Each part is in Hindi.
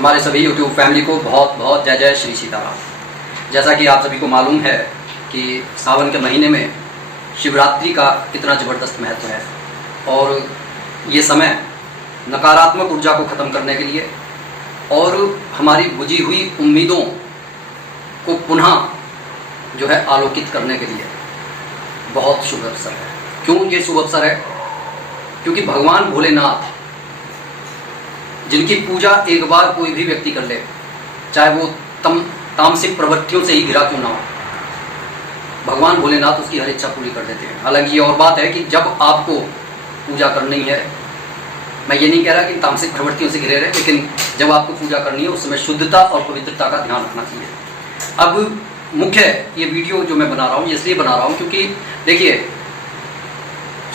हमारे सभी यूट्यूब फैमिली को बहुत बहुत जय जय श्री सीताराम। जैसा कि आप सभी को मालूम है कि सावन के महीने में शिवरात्रि का कितना ज़बरदस्त महत्व है और ये समय नकारात्मक ऊर्जा को ख़त्म करने के लिए और हमारी बुझी हुई उम्मीदों को पुनः जो है आलोकित करने के लिए बहुत शुभ अवसर है। क्यों ये शुभ अवसर है? क्योंकि भगवान भोलेनाथ जिनकी पूजा एक बार कोई भी व्यक्ति कर ले, चाहे वो तामसिक प्रवृत्तियों से ही घिरा क्यों ना हो, भगवान भोलेनाथ उसकी हर इच्छा पूरी कर देते हैं। हालांकि ये और बात है कि जब आपको पूजा करनी है, मैं ये नहीं कह रहा कि तामसिक प्रवृत्तियों से घिरे रहे, लेकिन जब आपको पूजा करनी है उस समय शुद्धता और पवित्रता का ध्यान रखना चाहिए। अब मुख्य ये वीडियो जो मैं बना रहा हूँ इसलिए बना रहा हूँ क्योंकि देखिए,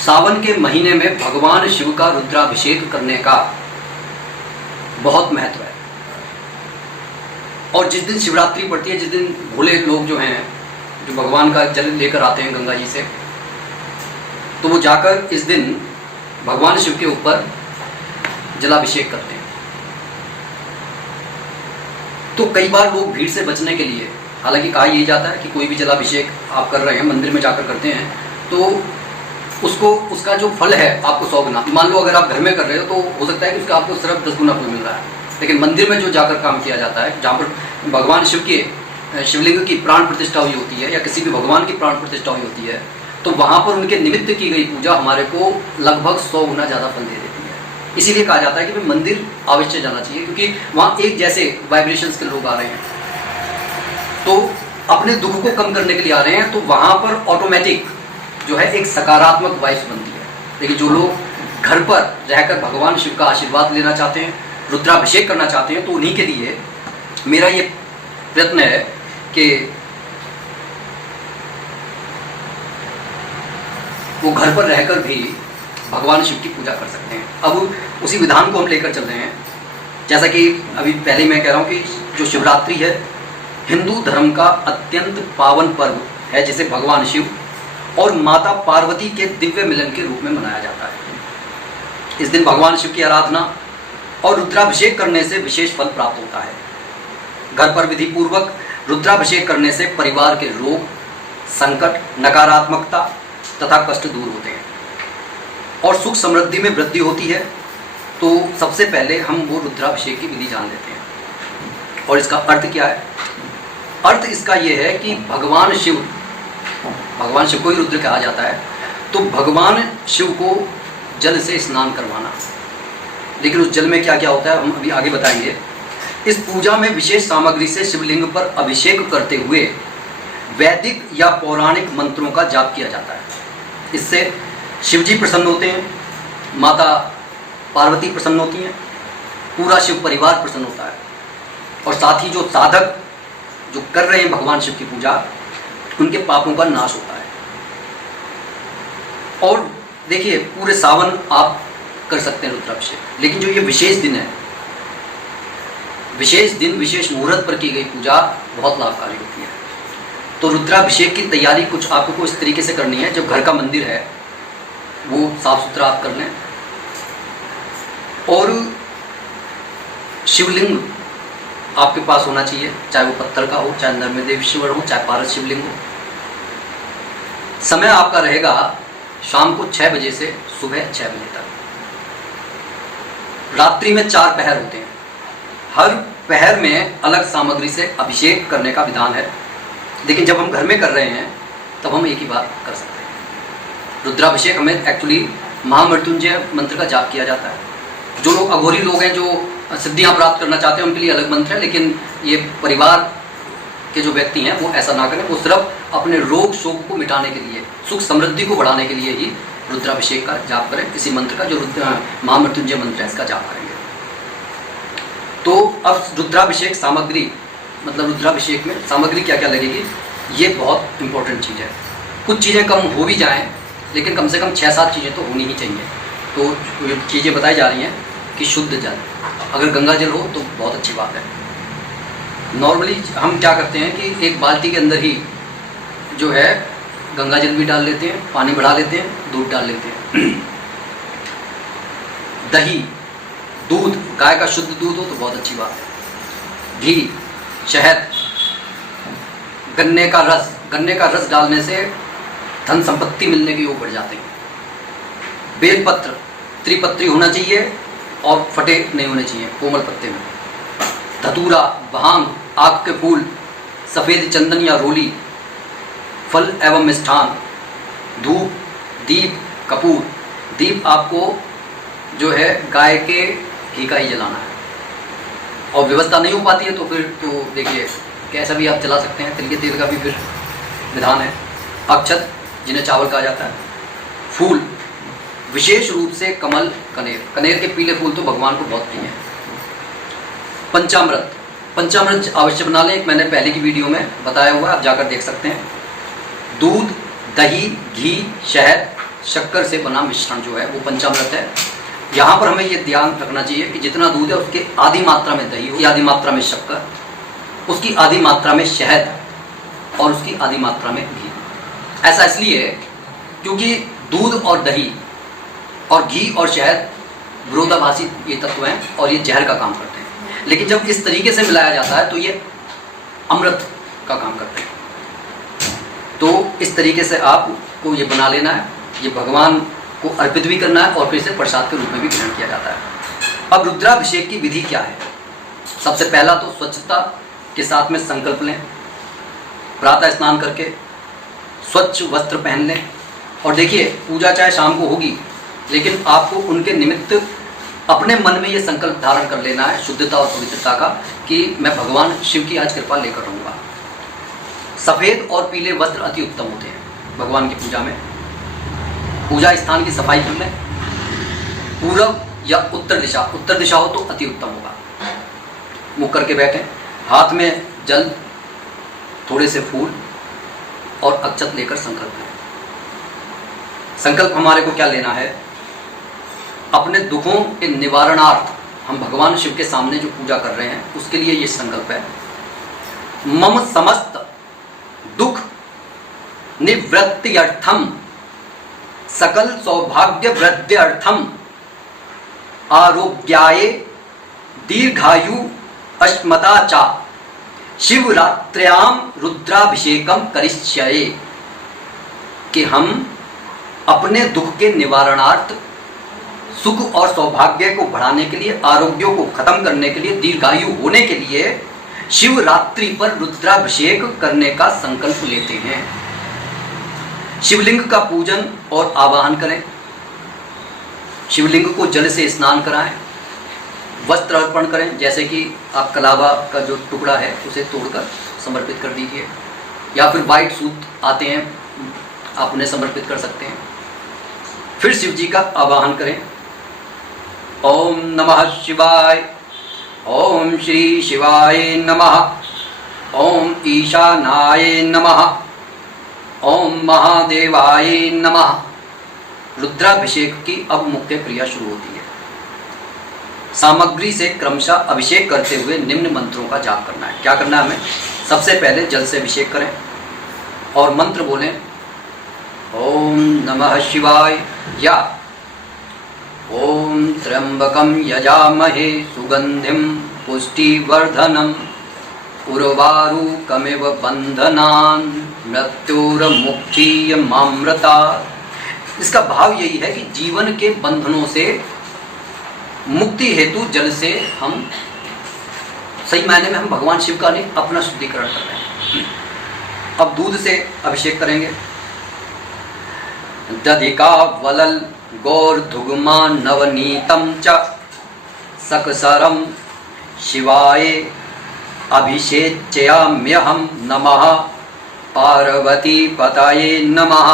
सावन के महीने में भगवान शिव का रुद्राभिषेक करने का बहुत महत्व है। और जिस दिन शिवरात्रि पड़ती है, जिस दिन भोले लोग जो हैं, जो भगवान का जल लेकर आते हैं गंगा जी से, तो वो जाकर इस दिन भगवान शिव के ऊपर जलाभिषेक करते हैं। तो कई बार लोग भीड़ से बचने के लिए, हालांकि कहा यही जाता है कि कोई भी जलाभिषेक आप कर रहे हैं, मंदिर में जाकर करते हैं, तो उसका जो फल है आपको 100 गुना। मान लो अगर आप घर में कर रहे हो तो हो सकता है कि उसका आपको सिर्फ 10 गुना फल मिल रहा है, लेकिन मंदिर में जो जाकर काम किया जाता है, जहाँ पर भगवान शिव के शिवलिंग की प्राण प्रतिष्ठा हुई होती है या किसी भी भगवान की प्राण प्रतिष्ठा हुई होती है, तो वहाँ पर उनके निमित्त की गई पूजा हमारे को लगभग 100 गुना ज़्यादा फल दे देती है। इसीलिए कहा जाता है कि भाई मंदिर अवश्य जाना चाहिए, क्योंकि वहाँ एक जैसे वाइब्रेशंस के लोग आ रहे हैं, तो अपने दुख को कम करने के लिए आ रहे हैं, तो वहाँ पर ऑटोमेटिक जो है एक सकारात्मक वाइब्स बनती है। लेकिन जो लोग घर पर रहकर भगवान शिव का आशीर्वाद लेना चाहते हैं, रुद्राभिषेक करना चाहते हैं, तो उन्हीं के लिए मेरा ये प्रयत्न है कि वो घर पर रहकर भी भगवान शिव की पूजा कर सकते हैं। अब उसी विधान को हम लेकर चल रहे हैं। जैसा कि अभी पहले मैं कह रहा हूँ कि जो शिवरात्रि है हिंदू धर्म का अत्यंत पावन पर्व है, जिसे भगवान शिव और माता पार्वती के दिव्य मिलन के रूप में मनाया जाता है। इस दिन भगवान शिव की आराधना और रुद्राभिषेक करने से विशेष फल प्राप्त होता है। घर पर विधि पूर्वक रुद्राभिषेक करने से परिवार के रोग, संकट, नकारात्मकता तथा कष्ट दूर होते हैं और सुख समृद्धि में वृद्धि होती है। तो सबसे पहले हम वो रुद्राभिषेक की विधि जान लेते हैं। और इसका अर्थ क्या है? अर्थ इसका ये है कि भगवान शिव को ही रुद्र कहा जाता है, तो भगवान शिव को जल से स्नान करवाना। लेकिन उस जल में क्या क्या होता है हम अभी आगे बताएंगे। इस पूजा में विशेष सामग्री से शिवलिंग पर अभिषेक करते हुए वैदिक या पौराणिक मंत्रों का जाप किया जाता है। इससे शिव जी प्रसन्न होते हैं, माता पार्वती प्रसन्न होती हैं, पूरा शिव परिवार प्रसन्न होता है और साथ ही जो साधक जो कर रहे हैं भगवान शिव की पूजा, उनके पापों का नाश होता है। और देखिए, पूरे सावन आप कर सकते हैं रुद्राभिषेक, लेकिन जो ये विशेष दिन है, विशेष दिन, विशेष मुहूर्त पर की गई पूजा बहुत लाभकारी होती है। तो रुद्राभिषेक की तैयारी कुछ आपको इस तरीके से करनी है। जो घर का मंदिर है वो साफ सुथरा आप कर लें और शिवलिंग आपके पास होना चाहिए, चाहे वो पत्थर का हो, चाहे नर्मदेश्वर हो, चाहे पारस शिवलिंग हो। समय आपका रहेगा शाम को 6 बजे से सुबह 6 बजे तक। रात्रि में 4 पहर होते हैं। हर पहर में अलग सामग्री से अभिषेक करने का विधान है, लेकिन जब हम घर में कर रहे हैं तब हम एक ही बार कर सकते हैं। रुद्राभिषेक हमें एक्चुअली महामृत्युंजय मंत्र का जाप किया जाता है। जो लोग अघोरी लोग हैं, जो सिद्धियां प्राप्त करना चाहते हैं, उनके लिए अलग मंत्र है, लेकिन ये परिवार के जो व्यक्ति हैं वो ऐसा ना करें। वो सिर्फ अपने रोग शोक को मिटाने के लिए, सुख समृद्धि को बढ़ाने के लिए ही रुद्राभिषेक का जाप करें। इसी मंत्र का जो महामृत्युंजय मंत्र है, इसका जाप करेंगे। तो अब रुद्राभिषेक सामग्री, मतलब रुद्राभिषेक में सामग्री क्या क्या लगेगी, ये बहुत इंपॉर्टेंट चीज़ है। कुछ चीज़ें कम हो भी जाएँ, लेकिन कम से कम 6-7 चीज़ें तो होनी ही चाहिए। तो चीज़ें बताई जा रही हैं कि शुद्ध जल, अगर गंगा जल हो तो बहुत अच्छी बात है। नॉर्मली हम क्या करते हैं कि एक बाल्टी के अंदर ही जो है गंगा जल भी डाल लेते हैं, पानी बढ़ा लेते हैं, दूध डाल लेते हैं। दही, दूध, गाय का शुद्ध दूध हो तो बहुत अच्छी बात है। घी, शहद, गन्ने का रस डालने से धन संपत्ति मिलने की ओर बढ़ जाते हैं। बेलपत्र त्रिपत्री होना चाहिए और फटे नहीं होने चाहिए, कोमल पत्ते में। धतूरा, भांग, आक के फूल, सफ़ेद चंदन या रोली, फल एवं मिष्ठान, धूप, दीप, कपूर। दीप आपको जो है गाय के घी का ही जलाना है, और व्यवस्था नहीं हो पाती है तो फिर तो देखिए कैसा भी आप जला सकते हैं, तिल के तेल का भी फिर विधान है। अक्षत जिन्हें चावल कहा जाता है। फूल, विशेष रूप से कमल, कनेर के पीले फूल तो भगवान को बहुत प्रिय हैं। पंचामृत अवश्य बना लें, मैंने पहले की वीडियो में बताया हुआ है, आप जाकर देख सकते हैं। दूध, दही, घी, शहद, शक्कर से बना मिश्रण जो है वो पंचामृत है। यहाँ पर हमें ये ध्यान रखना चाहिए कि जितना दूध है उसके आधी मात्रा में दही, उसकी आधी मात्रा में शक्कर, उसकी आधी मात्रा में शहद और उसकी आधी मात्रा में घी। ऐसा इसलिए है क्योंकि दूध और दही और घी और शहद विरोधाभासी ये तत्व हैं और ये जहर का काम करते हैं, लेकिन जब इस तरीके से मिलाया जाता है तो ये अमृत का काम करते हैं। तो इस तरीके से आपको ये बना लेना है, ये भगवान को अर्पित भी करना है और फिर इसे प्रसाद के रूप में भी ग्रहण किया जाता है। अब रुद्राभिषेक की विधि क्या है? सबसे पहला तो स्वच्छता के साथ में संकल्प लें, प्रातः स्नान करके स्वच्छ वस्त्र पहन लें। और देखिए पूजा चाहे शाम को होगी, लेकिन आपको उनके निमित्त अपने मन में ये संकल्प धारण कर लेना है शुद्धता और पवित्रता का कि मैं भगवान शिव की आज कृपा लेकर रहूँगा। सफ़ेद और पीले वस्त्र अति उत्तम होते हैं भगवान की पूजा में। पूजा स्थान की सफाई कर लें। पूर्व या उत्तर दिशा हो तो अति उत्तम होगा। मुख करके बैठें, हाथ में जल, थोड़े से फूल और अक्षत लेकर संकल्प लें। संकल्प हमारे को क्या लेना है? अपने दुखों के निवारणार्थ हम भगवान शिव के सामने जो पूजा कर रहे हैं उसके लिए ये संकल्प है। मम समस्त दुख निवृत्त्यर्थम सकल सौभाग्य वृद्ध्यर्थम आरोग्याय दीर्घायु अश्मता चा शिवरात्र्याम रुद्राभिषेकम करिष्ये। कि हम अपने दुख के निवारणार्थ, सुख और सौभाग्य को बढ़ाने के लिए, आरोग्य को खत्म करने के लिए, दीर्घायु होने के लिए शिवरात्रि पर रुद्राभिषेक करने का संकल्प लेते हैं। शिवलिंग का पूजन और आवाहन करें। शिवलिंग को जल से स्नान कराएं। वस्त्र अर्पण करें, जैसे कि आप कलावा का जो टुकड़ा है उसे तोड़कर समर्पित कर दीजिए, या फिर वाइट सूत आते हैं आप उन्हें समर्पित कर सकते हैं। फिर शिव जी का आवाहन करें। ओम नमः शिवाय, ओम श्री शिवाय नमः, ओम ईशानाय नमः, ओम महादेवाय नमः। रुद्राभिषेक की अब मुख्य क्रिया शुरू होती है। सामग्री से क्रमशः अभिषेक करते हुए निम्न मंत्रों का जाप करना है। क्या करना है हमें? सबसे पहले जल से अभिषेक करें और मंत्र बोलें ओम नमः शिवाय या ओम त्र्यंबकम यजामहे सुगंधिम पुष्टिवर्धनम उर्वारुकमिव बंधनान् मृत्युर्मुक्षीयमामृतात्। इसका भाव यही है कि जीवन के बंधनों से मुक्ति हेतु जल से हम सही मायने में हम भगवान शिव का नहीं अपना शुद्धिकरण कर रहे हैं। अब दूध से अभिषेक करेंगे। दधिका वलल गौरधुग्मा नवनीतम च सकसरम शिवाय अभिषेच्याम्यहम नमः पार्वती पताये नमः।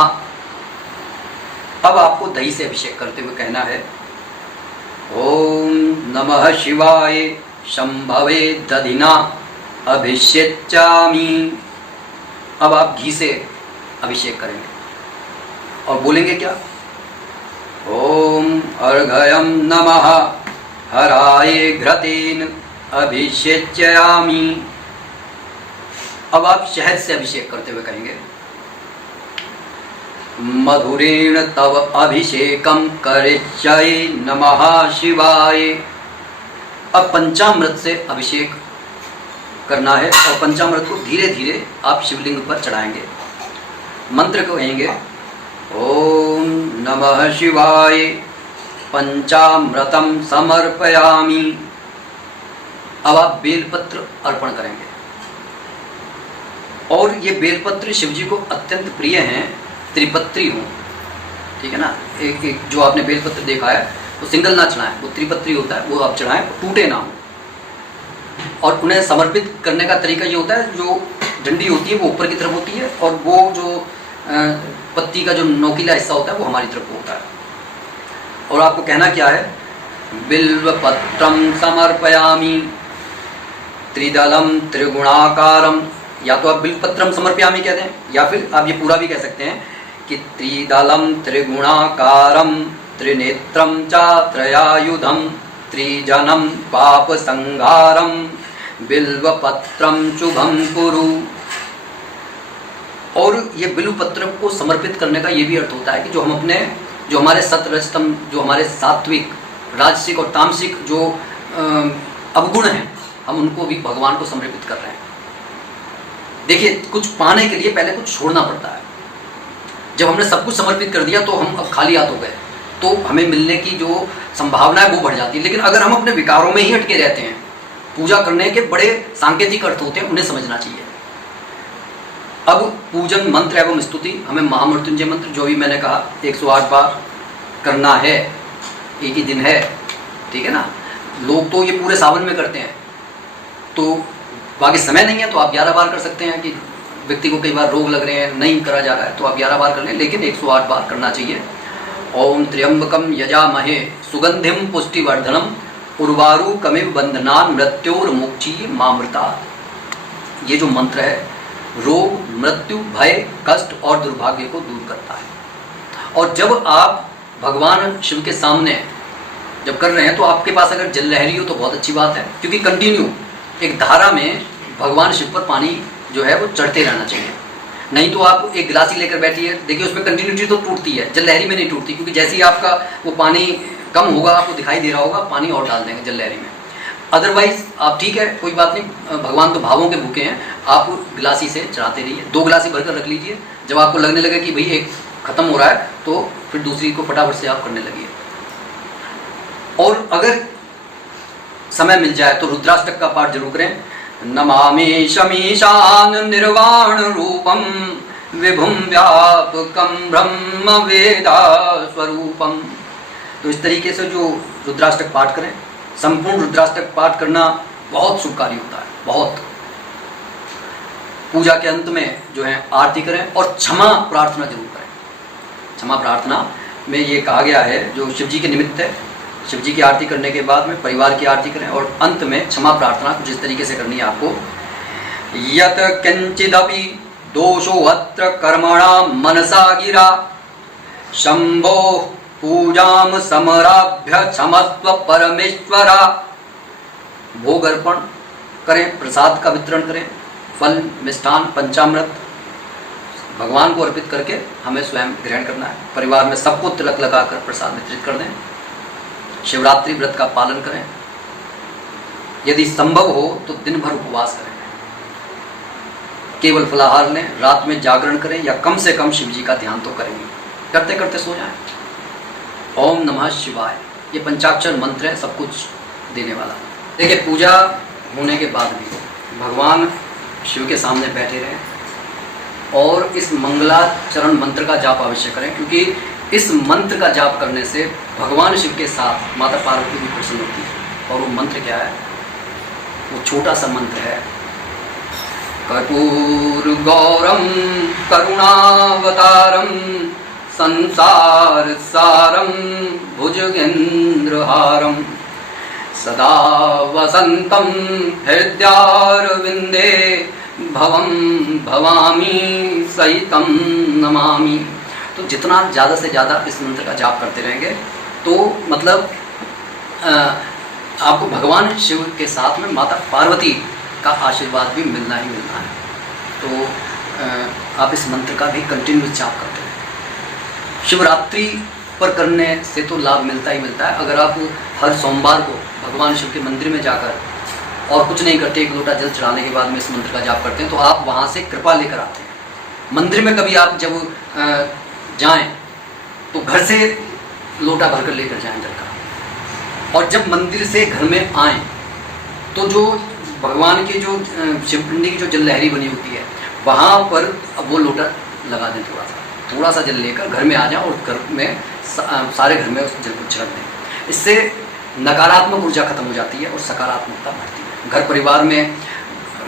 अब आपको दही से अभिषेक करते हुए कहना है ओम नमः शिवाय शंभवे दधिना अभिषेच्यामि। अब आप घी से अभिषेक करेंगे और बोलेंगे क्या? ओम अर्घयम नमः हराय घृतेन अभिषेच्यामि। अब आप शहद से अभिषेक करते हुए कहेंगे मधुरेण तव अभिषेकम करिष्ये नमः शिवाय। अब पंचामृत से अभिषेक करना है और पंचामृत को धीरे धीरे आप शिवलिंग पर चढ़ाएंगे। मंत्र को कहेंगे ओम नमः शिवाय पंचामृतम समर्पयामि। अब आप बेलपत्र अर्पण करेंगे और ये बेलपत्र शिव जी को अत्यंत प्रिय हैं, त्रिपत्री हो, ठीक है ना। एक जो आपने बेलपत्र देखा है वो सिंगल ना चढ़ाएं, वो त्रिपत्री होता है, वो आप चढ़ाएं, टूटे ना हो। और उन्हें समर्पित करने का तरीका ये होता है, जो डंडी होती है वो ऊपर की तरफ होती है और वो जो पत्ती का जो नोकीला हिस्सा होता है वो हमारी तरफ होता है। और आपको कहना क्या है, बिल्वपत्रम समर्पयामि त्रिदलम त्रिगुणाकारम। या तो आप बिल्वपत्रम समर्पयामि कहते हैं या फिर आप ये पूरा भी कह सकते हैं कि त्रिदलम त्रिगुणाकारम त्रिनेत्रम च त्रयायुधम त्रिजनम पाप संहारम बिल्वपत्रम शुभम कुरु। और ये बिल्वपत्र को समर्पित करने का ये भी अर्थ होता है कि जो हमारे सत्वरजतम, जो हमारे सात्विक, राजसिक और तामसिक जो अवगुण हैं, हम उनको भी भगवान को समर्पित कर रहे हैं। देखिए, कुछ पाने के लिए पहले कुछ छोड़ना पड़ता है। जब हमने सब कुछ समर्पित कर दिया तो हम अब खाली हाथ हो गए, तो हमें मिलने की जो संभावना है वो बढ़ जाती है। लेकिन अगर हम अपने विकारों में ही अटके रहते हैं, पूजा करने के बड़े सांकेतिक अर्थ होते हैं, उन्हें समझना चाहिए। अब पूजन मंत्र एवं स्तुति हमें महामृत्युंजय मंत्र, जो भी मैंने कहा 108 बार करना है, एक ही दिन है, ठीक है ना। लोग तो ये पूरे सावन में करते हैं, तो बाकी समय नहीं है तो आप 11 बार कर सकते हैं। कि व्यक्ति को कई बार रोग लग रहे हैं, नहीं करा जा रहा है, तो आप 11 बार कर लें, लेकिन 108 बार करना चाहिए। ओम त्र्यंबकम यजामहे सुगंधिम पुष्टिवर्धनम उर्वारु कमिव बंधनान मृत्योर्मुक्षी मामृता। ये जो मंत्र है रोग, मृत्यु, भय, कष्ट और दुर्भाग्य को दूर करता है। और जब आप भगवान शिव के सामने जब कर रहे हैं तो आपके पास अगर जल लहरी हो तो बहुत अच्छी बात है, क्योंकि कंटिन्यू एक धारा में भगवान शिव पर पानी जो है वो चढ़ते रहना चाहिए। नहीं तो आप एक गिलास ही लेकर बैठिए, देखिए उसमें कंटिन्यूटी तो टूटती है, जल लहरी में नहीं टूटती, क्योंकि जैसे ही आपका वो पानी कम होगा, आपको दिखाई दे रहा होगा, पानी और डाल देंगे जल लहरी में। अदरवाइज आप ठीक है, कोई बात नहीं, भगवान तो भावों के भूखे हैं, आप गिलासी से चढ़ाते रहिए। 2 गिलासी भरकर रख लीजिए, जब आपको लगने लगे कि भाई एक खत्म हो रहा है तो फिर दूसरी को फटाफट से आप करने लगिए। और अगर समय मिल जाए तो रुद्राष्टक का पाठ जरूर करें। नमामि शमीशान निर्वाण रूपम विभुम व्यापकम ब्रह्म वेदा स्वरूपम। तो इस तरीके से जो रुद्राष्टक पाठ करें, संपूर्ण रुद्राष्टक पाठ करना बहुत शुभकारी होता है, बहुत। पूजा के अंत में जो है आरती करें और क्षमा प्रार्थना जरूर करें। क्षमा प्रार्थना में ये कहा गया है, जो शिव जी के निमित्त है, शिव जी की आरती करने के बाद में परिवार की आरती करें और अंत में क्षमा प्रार्थना कुछ इस तरीके से करनी है आपको। यत किंचिदपि दोषो अत्र कर्मणा मनसा गिरा शंभो पूजाम समराभ्य क्षमस्व परमेश्वरा। भोग अर्पण करें, प्रसाद का वितरण करें, फल, मिष्ठान, पंचामृत भगवान को अर्पित करके हमें स्वयं ग्रहण करना है। परिवार में सबको तिलक लगाकर प्रसाद वितरित कर दें। शिवरात्रि व्रत का पालन करें, यदि संभव हो तो दिन भर उपवास करें, केवल फलाहार लें, रात में जागरण करें या कम से कम शिव जी का ध्यान तो करेंगे, करते करते सो जाएं। ओम नमः शिवाय, ये पंचाक्षर मंत्र है, सब कुछ देने वाला। देखिए, पूजा होने के बाद भी भगवान शिव के सामने बैठे रहें और इस मंगलाचरण मंत्र का जाप अवश्य करें, क्योंकि इस मंत्र का जाप करने से भगवान शिव के साथ माता पार्वती भी प्रसन्न होती है। और वो मंत्र क्या है? वो छोटा सा मंत्र है, कर्पूर गौरम करुणावतारम संसार सारम भुजगेंद्रहारम सदा वसंतम हृदयारविंदे भवम भवामी सहितम नमामि। तो जितना ज़्यादा से ज़्यादा इस मंत्र का जाप करते रहेंगे तो मतलब आपको भगवान शिव के साथ में माता पार्वती का आशीर्वाद भी मिलना ही मिलना है। तो आप इस मंत्र का भी कंटिन्यूस जाप करते रहें। शिवरात्रि पर करने से तो लाभ मिलता ही मिलता है। अगर आप हर सोमवार को भगवान शिव के मंदिर में जाकर और कुछ नहीं करते, एक लोटा जल चढ़ाने के बाद में इस मंत्र का जाप करते हैं, तो आप वहाँ से कृपा लेकर आते हैं। मंदिर में कभी आप जब जाएं तो घर से लोटा भरकर लेकर जाएं जल का, और जब मंदिर से घर में आएँ तो जो भगवान के जो शिवपिंडी की जो जल लहरी बनी होती है वहाँ पर अब वो लोटा लगा दें, थोड़ा सा जल लेकर घर में आ जाएं और घर में सारे घर में उस जल को छिड़क दें। इससे नकारात्मक ऊर्जा खत्म हो जाती है और सकारात्मकता बढ़ती है। घर परिवार में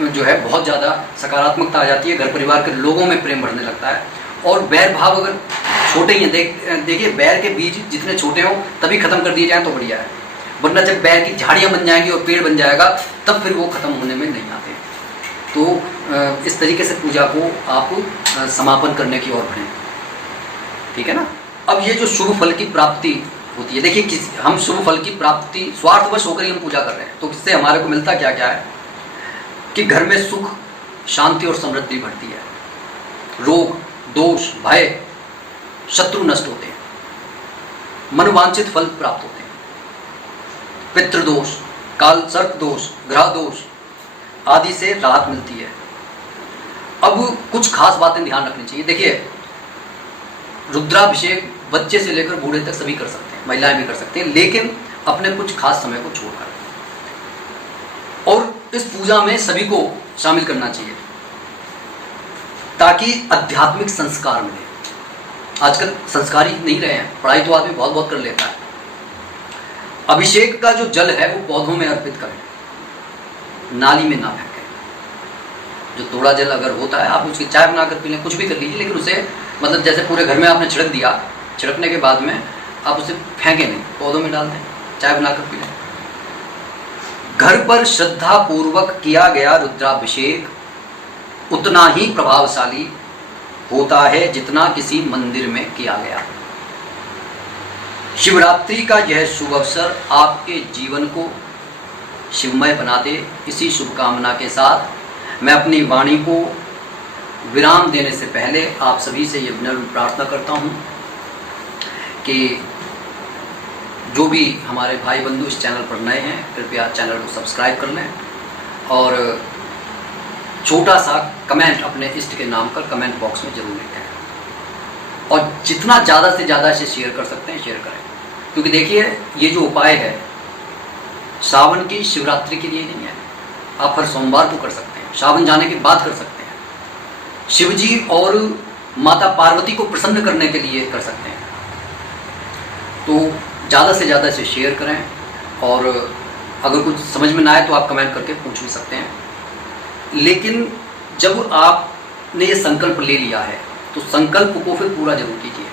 जो है बहुत ज़्यादा सकारात्मकता आ जाती है, घर परिवार के लोगों में प्रेम बढ़ने लगता है। और बैर भाव अगर छोटे ही हैं, देखिए बैर के बीज जितने छोटे हों तभी खत्म कर दिए जाएँ तो बढ़िया है, वरना जब बैर की झाड़ियाँ बन जाएंगी और पेड़ बन जाएगा तब फिर वो खत्म होने में नहीं आते। तो इस तरीके से पूजा को आप समापन करने की ओर बढ़ें, ठीक है ना। अब ये जो शुभ फल की प्राप्ति होती है, देखिए हम शुभ फल की प्राप्ति स्वार्थवश होकर ही हम पूजा कर रहे हैं, तो इससे हमारे को मिलता क्या क्या है कि घर में सुख, शांति और समृद्धि बढ़ती है, रोग, दोष, भय, शत्रु नष्ट होते हैं, मनोवांछित फल प्राप्त होते हैं, पितृदोष, काल सर्प दोष, ग्रह दोष आदि से राहत मिलती है। अब कुछ खास बातें ध्यान रखनी चाहिए। देखिए रुद्राभिषेक बच्चे से लेकर बूढ़े तक सभी कर सकते हैं, महिलाएं भी कर सकते हैं, लेकिन अपने कुछ खास समय को छोड़कर। और इस पूजा में सभी को शामिल करना चाहिए ताकि आध्यात्मिक संस्कार मिले। आजकल संस्कार ही नहीं रहे हैं, पढ़ाई तो आदमी बहुत बहुत कर लेता है। अभिषेक का जो जल है वो पौधों में अर्पित करें, नाली में ना फेंकें। जो थोड़ा जल अगर होता है आप उसकी चाय बनाकर पी लें, कुछ भी कर लीजिए, लेकिन उसे मतलब जैसे पूरे घर में आपने छिड़क दिया, छिड़कने के बाद में आप उसे फेंकें नहीं, पौधों में डाल दें, चाय बनाकर पी लें। घर पर श्रद्धा पूर्वक किया गया रुद्राभिषेक उतना ही प्रभावशाली होता है जितना किसी मंदिर में किया गया। शिवरात्रि का यह शुभ अवसर आपके जीवन को शिवमय बना दे, इसी शुभकामना के साथ मैं अपनी वाणी को विराम देने से पहले आप सभी से ये विनम्र प्रार्थना करता हूँ कि जो भी हमारे भाई बंधु इस चैनल पर नए हैं कृपया चैनल को सब्सक्राइब कर लें और छोटा सा कमेंट अपने इष्ट के नाम पर कमेंट बॉक्स में जरूर लिखें, और जितना ज़्यादा से ज़्यादा इसे शेयर कर सकते हैं शेयर करें, क्योंकि देखिए ये जो उपाय है सावन की शिवरात्रि के लिए नहीं है, आप हर सोमवार को कर सकते हैं, सावन जाने के बाद कर सकते हैं, शिवजी और माता पार्वती को प्रसन्न करने के लिए कर सकते हैं। तो ज़्यादा से ज़्यादा इसे शेयर करें, और अगर कुछ समझ में ना आए तो आप कमेंट करके पूछ भी सकते हैं। लेकिन जब आपने ये संकल्प ले लिया है तो संकल्प को फिर पूरा जरूर कीजिए।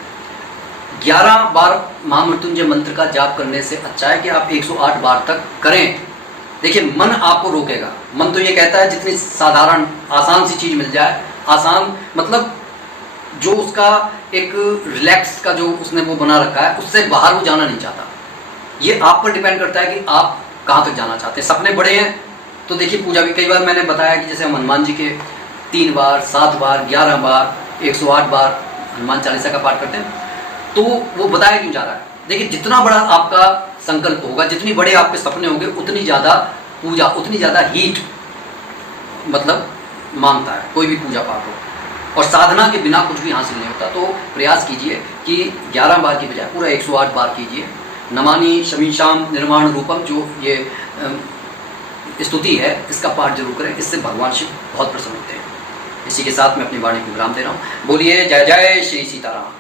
11 बार महामृत्युंजय मंत्र का जाप करने से अच्छा है कि आप 108 बार तक करें। देखिए मन आपको रोकेगा, मन तो ये कहता है जितनी साधारण आसान सी चीज़ मिल जाए, आसान मतलब जो उसका एक रिलैक्स का जो उसने वो बना रखा है उससे बाहर वो जाना नहीं चाहता। ये आप पर डिपेंड करता है कि आप कहाँ तक जाना चाहते हैं। सपने बड़े हैं तो देखिए पूजा भी कई बार मैंने बताया कि जैसे हम हनुमान जी के 3 बार, 7 बार, 11 बार, 108 बार हनुमान चालीसा का पाठ करते हैं, तो वो बताया क्यों जा रहा है। देखिए जितना बड़ा आपका संकल्प होगा, जितनी बड़े आपके सपने होंगे, उतनी ज़्यादा पूजा, उतनी ज़्यादा हीट मतलब मांगता है कोई भी पूजा पाठ हो, और साधना के बिना कुछ भी हासिल नहीं होता। तो प्रयास कीजिए कि 11 बार की बजाय पूरा 108 बार कीजिए। नमानि शमीशाम निर्माण रूपम जो ये स्तुति है इसका पाठ जरूर करें, इससे भगवान शिव बहुत प्रसन्न होते हैं। इसी के साथ मैं अपनी वाणी को विराम दे रहा हूँ। बोलिए जय जय श्री सीताराम।